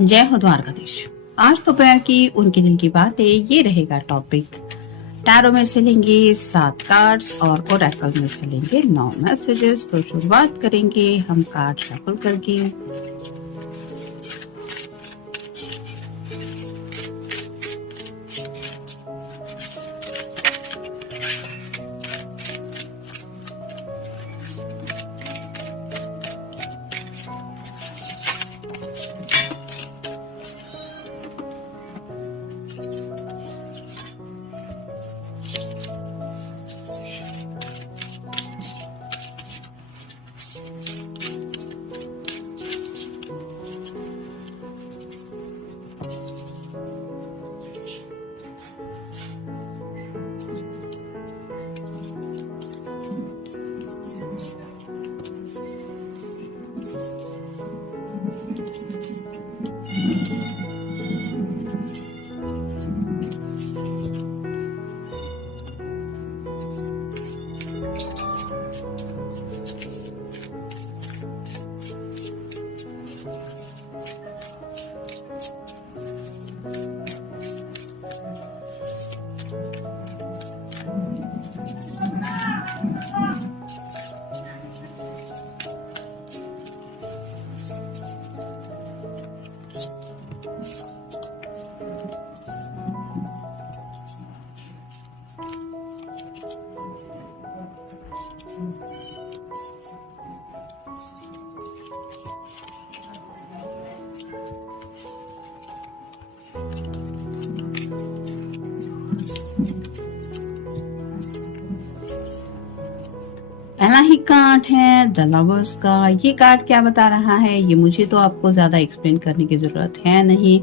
जय हो द्वारकाधीश। आज दोपहर की उनके दिल की बातें ये रहेगा टॉपिक। टैरो में से लेंगे 7 कार्ड्स और ओरेकल में से लेंगे 9 मैसेजेस। तो शुरुआत करेंगे हम कार्ड शफल करके। पहला ही कार्ड है द लवर्स का। ये कार्ड क्या बता रहा है ये मुझे तो आपको ज्यादा एक्सप्लेन करने की जरूरत है नहीं।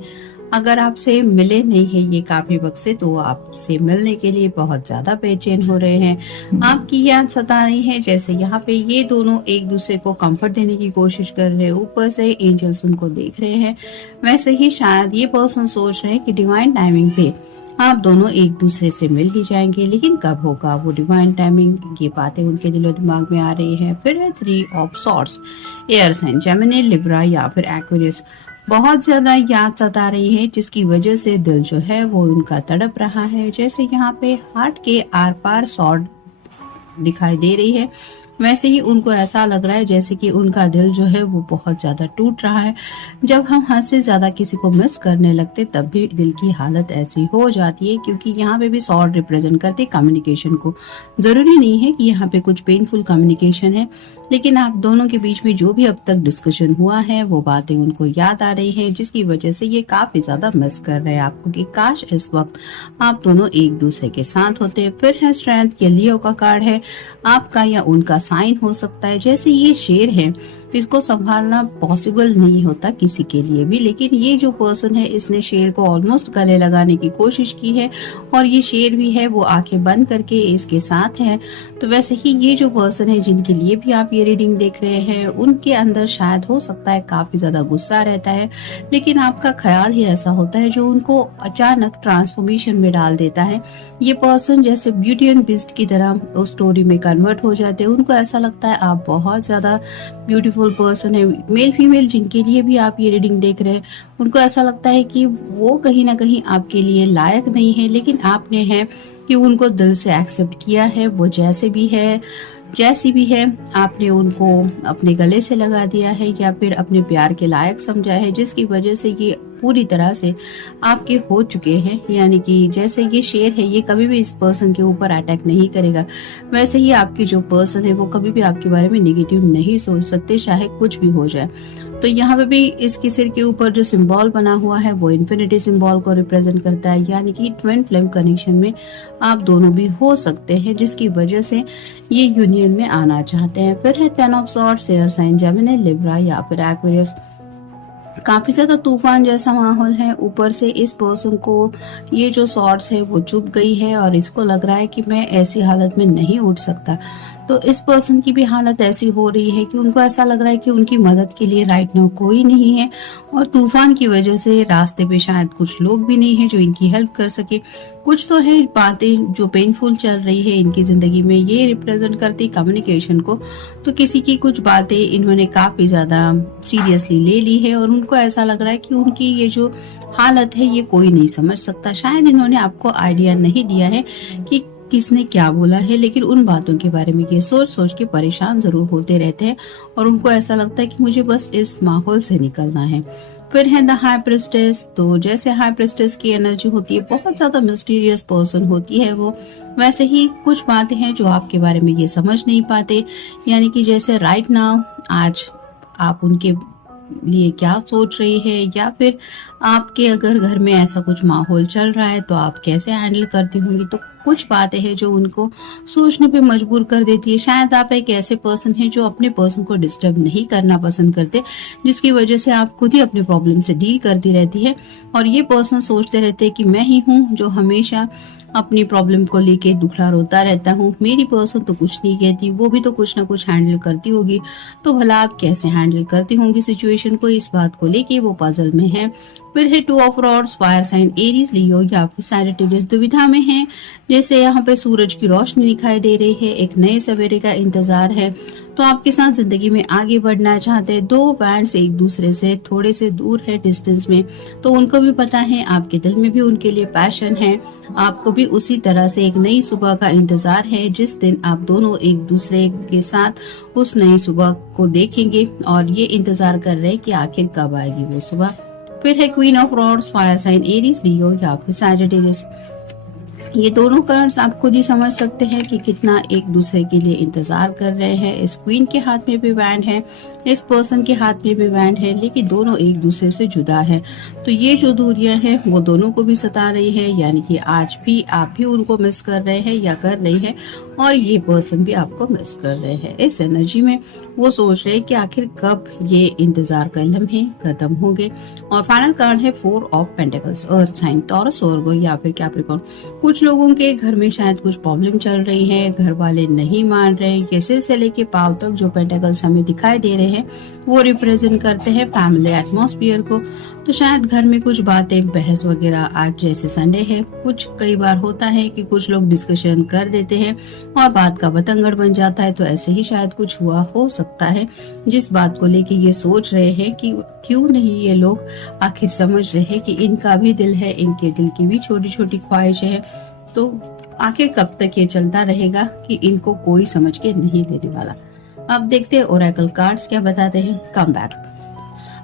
अगर आपसे मिले नहीं है ये काफी वक्त से, तो आपसे मिलने के लिए बहुत ज्यादा बेचैन हो रहे हैं। आपकी याद सता रही है। जैसे यहाँ पे ये दोनों एक दूसरे को कंफर्ट देने की कोशिश कर रहे हैं, ऊपर से एंजल्स उनको देख रहे हैं। वैसे ही शायद ये पर्सन सोच रहे हैं कि डिवाइन टाइमिंग पे आप दोनों एक दूसरे से मिल ही जाएंगे, लेकिन कब होगा वो डिवाइन टाइमिंग, ये बातें उनके दिलो दिमाग में आ रही है। फिर है 3 of swords. Air sign Gemini, Libra या फिर एक्वेरियस बहुत ज्यादा याद सता रही है, जिसकी वजह से दिल जो है वो उनका तड़प रहा है। जैसे यहाँ पे हार्ट के आर पार सॉर्ड दिखाई दे रही है, वैसे ही उनको ऐसा लग रहा है जैसे कि उनका दिल जो है वो बहुत ज्यादा टूट रहा है। जब हम हद से ज्यादा किसी को मिस करने लगते तब भी दिल की हालत ऐसी हो जाती है, क्योंकि यहाँ पे भी सॉर्ड रिप्रेजेंट करते कम्युनिकेशन को। जरूरी नहीं है कि यहाँ पे कुछ पेनफुल कम्युनिकेशन है, लेकिन आप दोनों के बीच में जो भी अब तक डिस्कशन हुआ है वो बातें उनको याद आ रही हैं, जिसकी वजह से ये काफी ज्यादा मिस कर रहे हैं आपको कि काश इस वक्त आप दोनों एक दूसरे के साथ होते। फिर है स्ट्रेंथ, ये लियो का कार्ड है। आपका या उनका साइन हो सकता है। जैसे ये शेर है, इसको संभालना पॉसिबल नहीं होता किसी के लिए भी, लेकिन ये जो पर्सन है इसने शेर को ऑलमोस्ट गले लगाने की कोशिश की है, और ये शेर भी है वो आंखें बंद करके इसके साथ है। तो वैसे ही ये जो पर्सन है जिनके लिए भी आप ये रीडिंग देख रहे हैं, उनके अंदर शायद हो सकता है काफी ज्यादा गुस्सा रहता है, लेकिन आपका ख्याल ही ऐसा होता है जो उनको अचानक ट्रांसफॉर्मेशन में डाल देता है। ये पर्सन जैसे ब्यूटी एंड बीस्ट की तरह उस स्टोरी में कन्वर्ट हो जाते हैं। उनको ऐसा लगता है आप बहुत ज्यादा ब्यूटीफुल पर्सन है। मेल फीमेल जिनके लिए भी आप ये रीडिंग देख रहे हैं, उनको ऐसा लगता है कि वो कहीं ना कहीं आपके लिए लायक नहीं है, लेकिन आपने है कि उनको दिल से एक्सेप्ट किया है। वो जैसे भी है, जैसी भी है, आपने उनको अपने गले से लगा दिया है या फिर अपने प्यार के लायक समझा है, जिसकी वजह से ये पूरी तरह से आपके हो चुके हैं। यानी कि जैसे ये शेर है, ये कभी भी इस पर्सन के ऊपर अटैक नहीं करेगा, वैसे ही आपकी जो पर्सन है वो कभी भी आपके बारे में नेगेटिव नहीं सोच सकते, चाहे कुछ भी हो जाए। तो यहाँ पे भी इसके सिर के ऊपर जो सिंबल बना हुआ है वो इन्फिनिटी सिंबल को रिप्रेजेंट करता है, यानी कि ट्विन फ्लेम कनेक्शन में आप दोनों भी हो सकते हैं, जिसकी वजह से ये यूनियन में आना चाहते हैं। फिर है 10 of swords, air sign Gemini, Libra या फिर एक्वेरियस। काफी ज्यादा तूफान जैसा माहौल है। ऊपर से इस पर्सन को ये जो सॉर्ड्स है वो चुभ गई है और इसको लग रहा है कि मैं ऐसी हालत में नहीं उठ सकता। तो इस पर्सन की भी हालत ऐसी हो रही है कि उनको ऐसा लग रहा है कि उनकी मदद के लिए राइट नाउ कोई नहीं है, और तूफान की वजह से रास्ते पे शायद कुछ लोग भी नहीं है जो इनकी हेल्प कर सके। कुछ तो है बातें जो पेनफुल चल रही है इनकी जिंदगी में, ये रिप्रेजेंट करती कम्युनिकेशन को। तो किसी की कुछ बातें इन्होंने काफी ज्यादा सीरियसली ले ली है, और उनको ऐसा लग रहा है कि उनकी ये जो हालत है ये कोई नहीं समझ सकता। शायद इन्होंने आपको आइडिया नहीं दिया है कि किसने क्या बोला है, लेकिन उन बातों के बारे में ये सोच सोच के परेशान जरूर होते रहते हैं, और उनको ऐसा लगता है कि मुझे बस इस माहौल से निकलना है। फिर है द हाई प्रिस्टेस। तो जैसे हाई प्रिस्टेस की एनर्जी होती है, बहुत ज्यादा मिस्टीरियस पर्सन होती है वो, वैसे ही कुछ बातें हैं जो आपके बारे में ये समझ नहीं पाते। यानी कि जैसे राइट नाउ आज आप उनके लिए क्या सोच रही है, या फिर आपके अगर घर में ऐसा कुछ माहौल चल रहा है तो आप कैसे हैंडल करती होंगी। तो कुछ बातें हैं जो उनको सोचने पे मजबूर कर देती है। शायद आप एक ऐसे पर्सन हैं जो अपने पर्सन को डिस्टर्ब नहीं करना पसंद करते, जिसकी वजह से आप खुद ही अपने प्रॉब्लम से डील करती रहती है, और ये पर्सन सोचते रहते हैं कि मैं ही हूँ जो हमेशा अपनी प्रॉब्लम को लेके दुखड़ा रोता रहता हूँ, मेरी पर्सन तो कुछ नहीं कहती, वो भी तो कुछ ना कुछ हैंडल करती होगी। तो भला आप कैसे हैंडल करती होंगी सिचुएशन को, इस बात को लेके वो पजल में है। फिर है two of rods, fire sign Aries, Leo या फिर सैजिटेरियस दुविधा में है। जैसे यहाँ पे सूरज की रोशनी दिखाई दे रही है, एक नए सवेरे का इंतजार है, तो आपके साथ जिंदगी में आगे बढ़ना चाहते हैं। दो बैंड्स एक दूसरे से थोड़े से दूर है डिस्टेंस में, तो उनको भी पता है, आपके दिल में भी उनके लिए पैशन है, आपको भी उसी तरह से एक नई सुबह का इंतजार है, जिस दिन आप दोनों एक दूसरे के साथ उस नई सुबह को देखेंगे, और ये इंतजार कर रहे हैं कि आखिर कब आएगी वो सुबह। फिर है queen of rods, fire sign Aries, Leo या फिर सैजिटेरियस। ये दोनों कार्ड्स आप खुद ही समझ सकते हैं कि कितना एक दूसरे के लिए इंतजार कर रहे हैं। इस क्वीन के हाथ में भी बैंड है, इस पर्सन के हाथ में भी बैंड है, लेकिन दोनों एक दूसरे से जुदा है। तो ये जो दूरियां हैं वो दोनों को भी सता रही है, यानी कि आज भी आप भी उनको मिस कर रहे हैं या कर रही है, और ये पर्सन भी आपको मिस कर रहे हैं। इस एनर्जी में वो सोच रहे हैं कि आखिर कब ये इंतजार का लम्हे खत्म होंगे। और फाइनल कार्ड है four of pentacles, earth sign, Taurus, Virgo या फिर कैप्रिकॉर्न। कुछ लोगों के घर में शायद कुछ प्रॉब्लम चल रही है, घर वाले नहीं मान रहे। कैसे से लेके पाव तक जो पेंटिकल्स हमें दिखाई दे रहे हैं वो रिप्रेजेंट करते हैं फैमिली एटमॉस्फेयर को। तो शायद घर में कुछ बातें बहस वगैरह, आज जैसे संडे है, कुछ कई बार होता है कि कुछ लोग डिस्कशन कर देते हैं और बात का बतंगड़ बन जाता है। तो ऐसे ही शायद कुछ हुआ हो सकता है, जिस बात को लेके ये सोच रहे हैं कि क्यों नहीं ये लोग आखिर समझ रहे हैं कि इनका भी दिल है, इनके दिल की भी छोटी छोटी ख्वाहिशें हैं। तो आखिर कब तक ये चलता रहेगा कि इनको कोई समझ के नहीं लेने वाला। अब देखते हैं ओरेकल कार्ड्स क्या बताते हैं। Come back.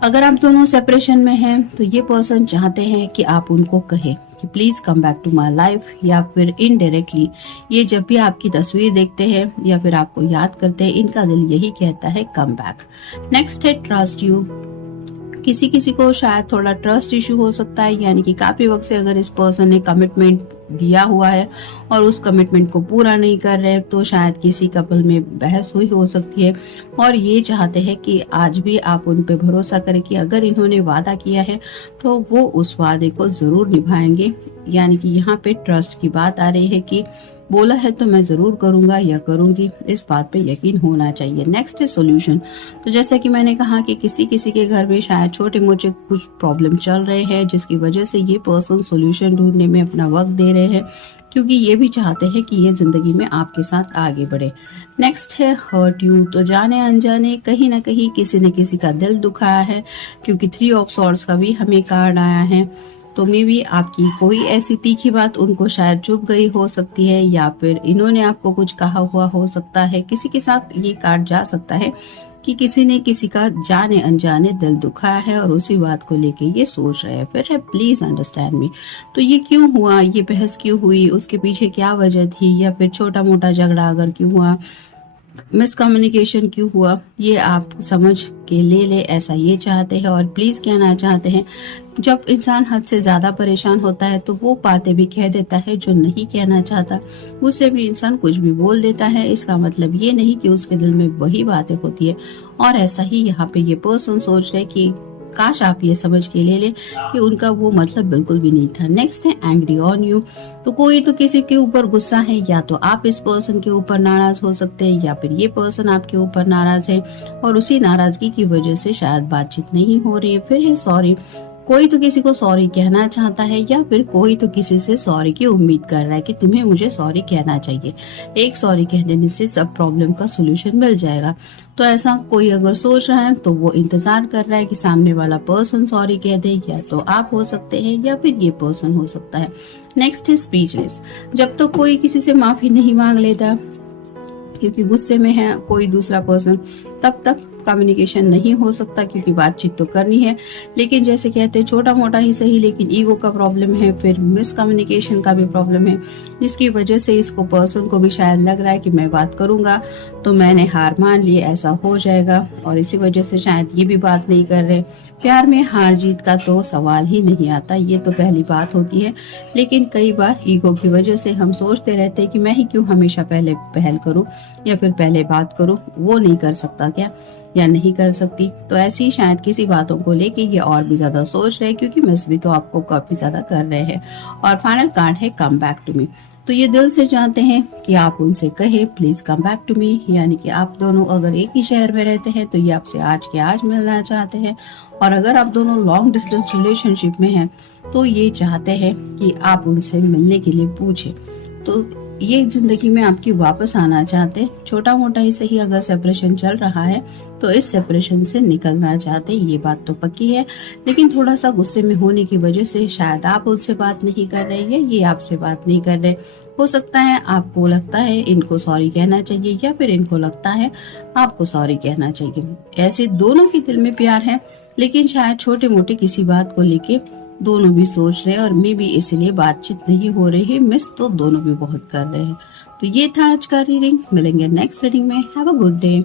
अगर आप दोनों सेपरेशन में हैं तो ये पर्सन चाहते हैं कि आप उनको कहें कि please come back to my life, या फिर इनडायरेक्टली ये जब भी आपकी तस्वीर देखते हैं या फिर आपको याद करते हैं, इनका दिल यही कहता है कम बैक। नेक्स्ट है ट्रस्ट यू। किसी किसी को शायद थोड़ा ट्रस्ट इशू हो सकता है, यानी कि काफी वक्त से अगर इस पर्सन ने कमिटमेंट दिया हुआ है और उस कमिटमेंट को पूरा नहीं कर रहे, तो शायद किसी कपल में बहस हुई हो सकती है, और ये चाहते हैं कि आज भी आप उन पे भरोसा करें कि अगर इन्होंने वादा किया है तो वो उस वादे को जरूर निभाएंगे। यानी कि यहाँ पे ट्रस्ट की बात आ रही है कि बोला है तो मैं जरूर करूंगा या करूंगी, इस बात पे यकीन होना चाहिए। नेक्स्ट है सॉल्यूशन। तो जैसा कि मैंने कहा कि किसी किसी के घर में शायद छोटे मोटे कुछ प्रॉब्लम चल रहे हैं, जिसकी वजह से ये पर्सन सॉल्यूशन ढूंढने में अपना वक्त दे रहे हैं, क्योंकि ये भी चाहते हैं कि ये जिंदगी में आपके साथ आगे बढ़े। नेक्स्ट है हर्ट यू। तो जाने अनजाने कहीं ना कहीं किसी न किसी का दिल दुखाया है, क्योंकि थ्री ऑफ सॉर्ड्स का भी हमें कार्ड आया है। तो मे भी आपकी कोई ऐसी तीखी बात उनको शायद चुभ गई हो सकती है, या फिर इन्होंने आपको कुछ कहा हुआ हो सकता है। किसी के साथ ये कार्ड जा सकता है कि किसी ने किसी का जाने अनजाने दिल दुखाया है और उसी बात को लेके ये सोच रहे हैं। फिर है प्लीज अंडरस्टैंड मी। तो ये क्यों हुआ, ये बहस क्यों हुई, उसके पीछे क्या वजह थी, या फिर छोटा मोटा झगड़ा अगर क्यों हुआ, मिसकम्युनिकेशन क्यों हुआ, ये आप समझ के ले ऐसा ये चाहते हैं। और प्लीज कहना चाहते हैं, जब इंसान हद से ज्यादा परेशान होता है तो वो बातें भी कह देता है जो नहीं कहना चाहता, उससे भी इंसान कुछ भी बोल देता है। इसका मतलब ये नहीं कि उसके दिल में वही बातें होती है। और ऐसा ही यहाँ पे ये पर्सन सोच रहे कि काश आप ये समझ के ले लें कि उनका वो मतलब बिल्कुल भी नहीं था। नेक्स्ट है एंग्री ऑन यू। तो कोई तो किसी के ऊपर गुस्सा है, या तो आप इस पर्सन के ऊपर नाराज हो सकते हैं या फिर ये पर्सन आपके ऊपर नाराज है और उसी नाराजगी की वजह से शायद बातचीत नहीं हो रही है। फिर है सॉरी। कोई तो किसी को सॉरी कहना चाहता है या फिर कोई तो किसी से सॉरी की उम्मीद कर रहा है कि तुम्हें मुझे सॉरी कहना चाहिए। एक सॉरी कह देने से सब प्रॉब्लम का सोल्यूशन मिल जाएगा। तो ऐसा कोई अगर सोच रहा है तो वो इंतजार कर रहा है कि सामने वाला पर्सन सॉरी कह दे, या तो आप हो सकते हैं या फिर ये पर्सन हो सकता है। नेक्स्ट है स्पीचलेस। जब तक तो कोई किसी से माफी नहीं मांग लेता क्योंकि गुस्से में है कोई दूसरा पर्सन, तब तक कम्युनिकेशन नहीं हो सकता, क्योंकि बातचीत तो करनी है। लेकिन जैसे कहते हैं छोटा मोटा ही सही, लेकिन ईगो का प्रॉब्लम है, फिर मिसकम्युनिकेशन का भी प्रॉब्लम है, जिसकी वजह से इसको पर्सन को भी शायद लग रहा है कि मैं बात करूंगा तो मैंने हार मान ली, ऐसा हो जाएगा, और इसी वजह से शायद ये भी बात नहीं कर रहे। प्यार में हार जीत का तो सवाल ही नहीं आता, ये तो पहली बात होती है। लेकिन कई बार ईगो की वजह से हम सोचते रहते हैं कि मैं ही क्यों हमेशा पहले पहल करूं या फिर पहले बात करूं, वो नहीं कर सकता क्या या नहीं कर सकती। तो ऐसी शायद किसी बातों को लेके ये और भी ज्यादा सोच रहे हैं, क्योंकि मिस भी तो आपको काफी ज्यादा कर रहे हैं। और फाइनल कार्ड है कम बैक टू मी। तो ये दिल से चाहते हैं कि आप उनसे कहें please come back to me, यानी कि आप दोनों अगर एक ही शहर में रहते हैं तो ये आपसे आज के आज मिलना चाहते हैं, और अगर आप दोनों लॉन्ग डिस्टेंस रिलेशनशिप में हैं तो ये चाहते हैं कि आप उनसे मिलने के लिए पूछें। तो ये जिंदगी में आपकी वापस आना चाहते, छोटा मोटा ही सही अगर सेपरेशन चल रहा है तो इस सेपरेशन से निकलना चाहते, ये बात तो पक्की है। लेकिन थोड़ा सा गुस्से में होने की वजह से शायद आप उनसे बात नहीं कर रहे हैं, ये आपसे बात नहीं कर रहे। हो सकता है आपको लगता है इनको सॉरी कहना चाहिए, या फिर इनको लगता है आपको सॉरी कहना चाहिए। ऐसे दोनों के दिल में प्यार है, लेकिन शायद छोटे मोटे किसी बात को लेके दोनों भी सोच रहे हैं, और मे भी इसलिए बातचीत नहीं हो रही है। मिस तो दोनों भी बहुत कर रहे हैं। तो ये था आज का रीडिंग। मिलेंगे नेक्स्ट रीडिंग में। Have a good day.